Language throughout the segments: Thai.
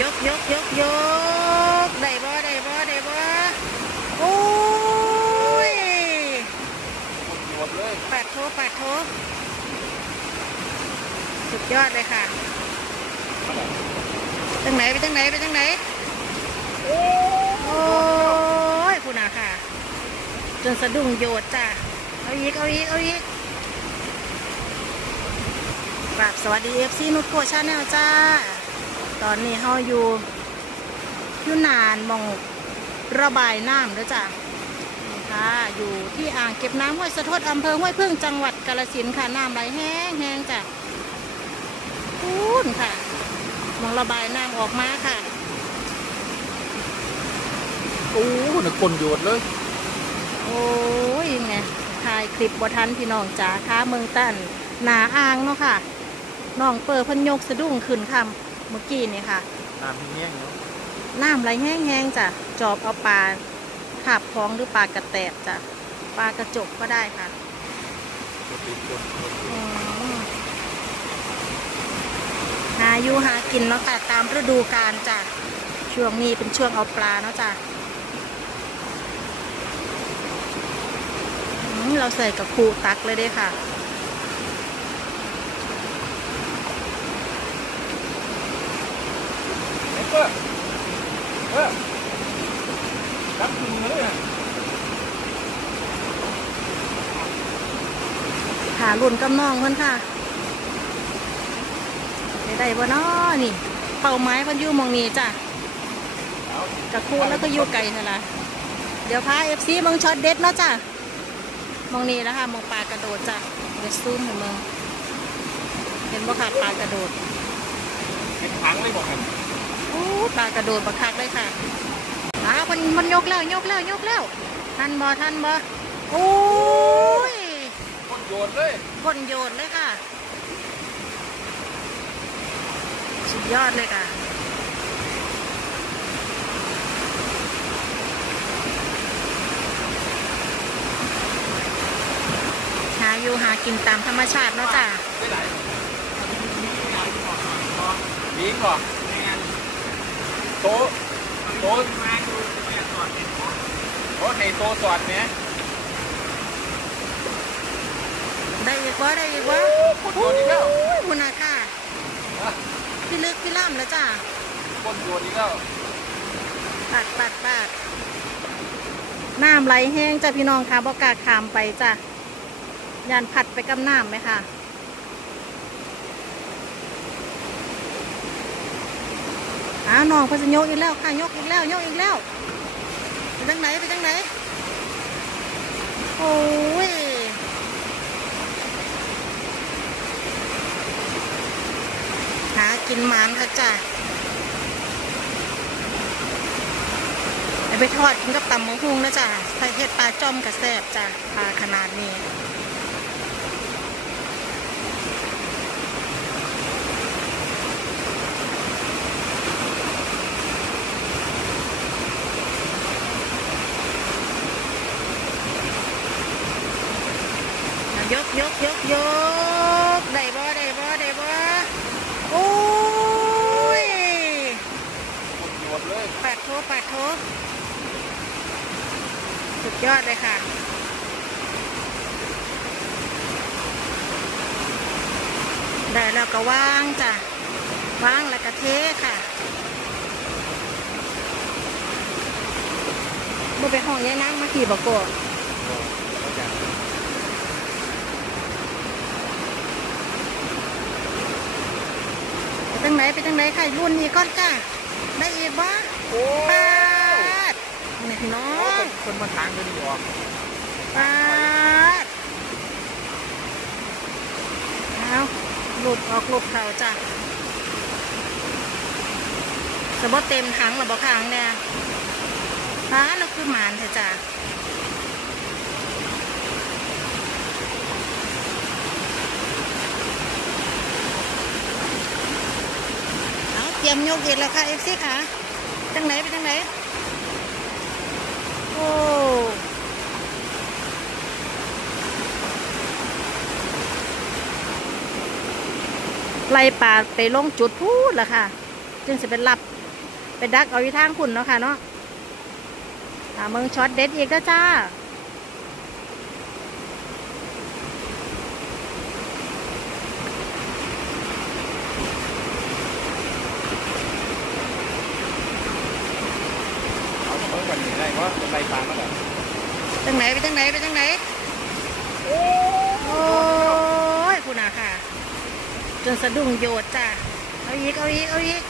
ยกยกยกยกได้บ่ได้บ่ได้บ่โอ้ยหมดเลยปัดโทปัดโทสุดยอดเลยค่ะทางไหนไปทางไหนไปทางไหนโอ้โอ้ยคุณอาค่ะ จนสะดุ้งโยดจ้ะเอาอีกเอาอีกเอาอีกกราบสวัสดีเอฟซีนุชโกชาแนลจ้า ตอนนี้เฮาอยู่อยู่นานหมองระบายน้ำเด้อจ้ะนี่ค่ะอยู่ที่อ่างเก็บน้ำห้วยสะทดอำเภอห้วยพึ่งจังหวัดกาฬสินธุ์ค่ะน้ำไหลแห้งแห้งจ้ะพูนค่ะหมองระบายน้ำออกมาค่ะโอ้หนึกคนโยดเลย โอ้ยไงถ่ายคลิปบทันพี่น้องจ๋าค้าเมืองตันหนาอ่างเนาะค่ะน้องเปิดเพันยกสะดุ้งขึ้นคำเมื่อกี้นี่ค่ะ น้ำพี่แห้งเนาะน้ำไหลแห้งๆจ้ะจอบเอาปลาขาบคล้องหรือปลากระแตบจ้ะปลากระจกก็ได้ค่ะกดติดคนกดติดอืมหาอยู่หากินเนาะค่ะตามฤดูกาลจ้ะช่วงนี้เป็นช่วงเอาปลาเนาะจ้ะอืมเราใส่กับคูตักเลยเด้ค่ะ เออเออรับคุณมาเลยนะขาลุ่นกับน้องเพิ่นค่ะได้ได้บ่น้อนี่ เป่าไม้เพิ่นอยู่มองนี้จ้ะเอากะคูแล้วก็อยู่ไกลนั่นล่ะเดี๋ยวพา FC เมืองช็อตเด็ดเนาะจ้ะมองนี้นะคะมองปลากระโดดจ้ะเดี๋ยวซูมให้เมืองเห็นบ่ค่ะปลากระโดดเป็นถังเลยบอกกันโอ้ ปลากระโดดบักคักเลยค่ะอ้าวมันมันยกแล้วยกแล้วยกแล้วทันบ่ทันบ่โอ้ยคนโยดเลยคนโยนเลยค่ะ สุดยอดเลยค่ะหาอยู่หากินตามธรรมชาติเนาะจ้ะได้ไหนดีก่อน โต๊ะโต๊ะมาดูไม่สอดเป็นโต๊ะในโต๊ะสอดเนี่ยได้อีกวะได้อีกวะคนโยนอีกแล้วโอ้ยมุนาค่ะพี่ลึกพี่ล่ำแล้วจ้ะคนโยนอีกแล้วปัดปัดปัดน้ำไหลแห้งจ้ะพี่น้องค่ะบอกกล้าขามไปจ้ะยานผัดไปกับน้ำไหมค่ะ อ้าว น้องเพนจะโยกอีกแล้วค่ะยกอีกแล้วยกอีกแล้วไปทางไหนไปทางไหนโอ้ยหากินหมานค่ะจ้ะเอาไปทอดกินกับตำมะฮุงนะจ้ะใส่เห็ดปลาจอมกระแซบจ้ะปลาขนาดนี้ ยกยกยกยกได้บ่ได้บ่ได้บ่โอ้ย คนโยนเลย ปัดโทปัดโทสุด ยอดเลยค่ะได้แล้วก็ว่างจ้ะว่างแล้วก็เทค่ะบ่ไปห้องยายนางมาขี่บอกโกไปทางไหนไปทางไหนใครรุ่นนี้ก่อนจ้าได้อีกบ่โอ้า ดนี่ยพี่น้องคนมาทางเลยดีออกป้าดเอาหลุดออกหลุดเขาจ้ะสมมติเต็มถังหรือบ่ขังเนี่ยฟ้าเราคือหมานเถอะจ้ะเตรียมยกเย็นแล้วค่ะเอฟซีค่ะทางไหนไปทางไหน โอ้ไล่ปลาไปลงจุดพูดละค่ะ จึงจะเป็นรับไปดักเอาอยู่ทางคุณเนาะค่ะเนาะตาเมืองช็อตเด็ดอีกแล้วจ้า เอาเพิ่มก ว่านี้ได้เพราะใส่ปลามาแล้วจังไหนไปจังไหนไปจังไหนโอ้ยคุณอาค่ะ จนสะดุ้งโยดจ้าเอาอีกเอาอีกเอาอีก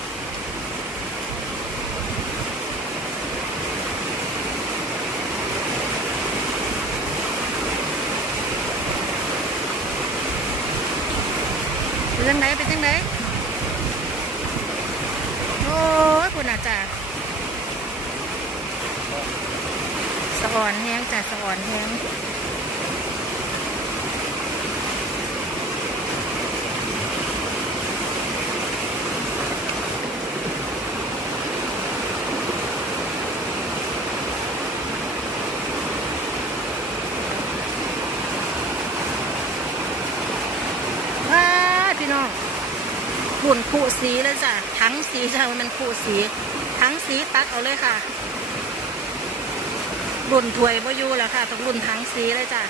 ไปจังไหนไปจังไหนโอ้ยคุณอาจ้าสะ อนแห้งจ้าสะอ่อนแห้งว้าพี่น้องหุ่นคู่สีเลยจ้ะทั้งสีจ้ะมันเป็นคู่สี ทั้งสีตัดเอาเลยค่ะ รุ่นถวยบ่อยู่แล้วค่ะต้องรุ่นทั้งสีเลยจ้ะ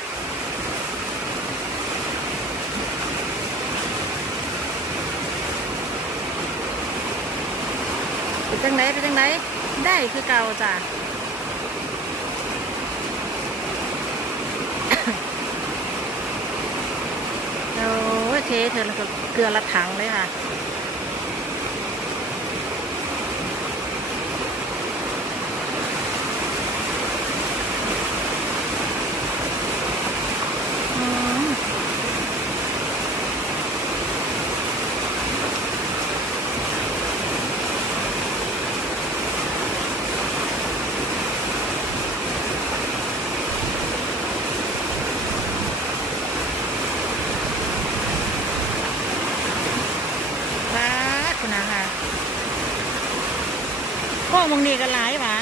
ไปจังไหนไปจังไหนได้คือเก่าจ้ะโอ้เทเธอแล้วก็เกลือละถังเลยค่ะ อืมว้า คุณนาค่ะโอ้มองนี่กันหลายหวะ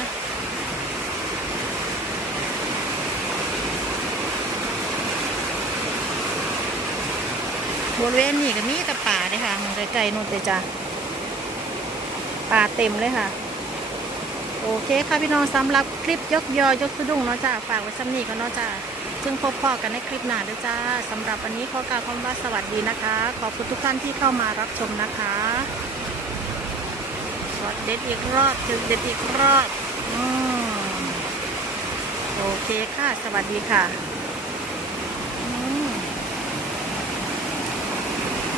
บริเวณนี้ก็มีแต่ป่าเลยค่ะมันไกลๆนู่นเลยจ้ะป่าเต็มเลยค่ะ โอเคค่ะพี่น้องสำหรับคลิปยกยอยกสะดุ้งเนาะจ้าฝากไว้ซ้ำนี้ก็เนาะจ้า ซึ่งพบพอกันในคลิปหน้าด้วยจ้าสำหรับวันนี้ขอกล่าวคำว่าสวัสดีนะคะ ขอบคุณทุกท่านที่เข้ามารับชมนะคะช็อตเด็ดอีกรอบจุดเด็ดอีกรอบอืมโอเคค่ะ สวัสดีค่ะ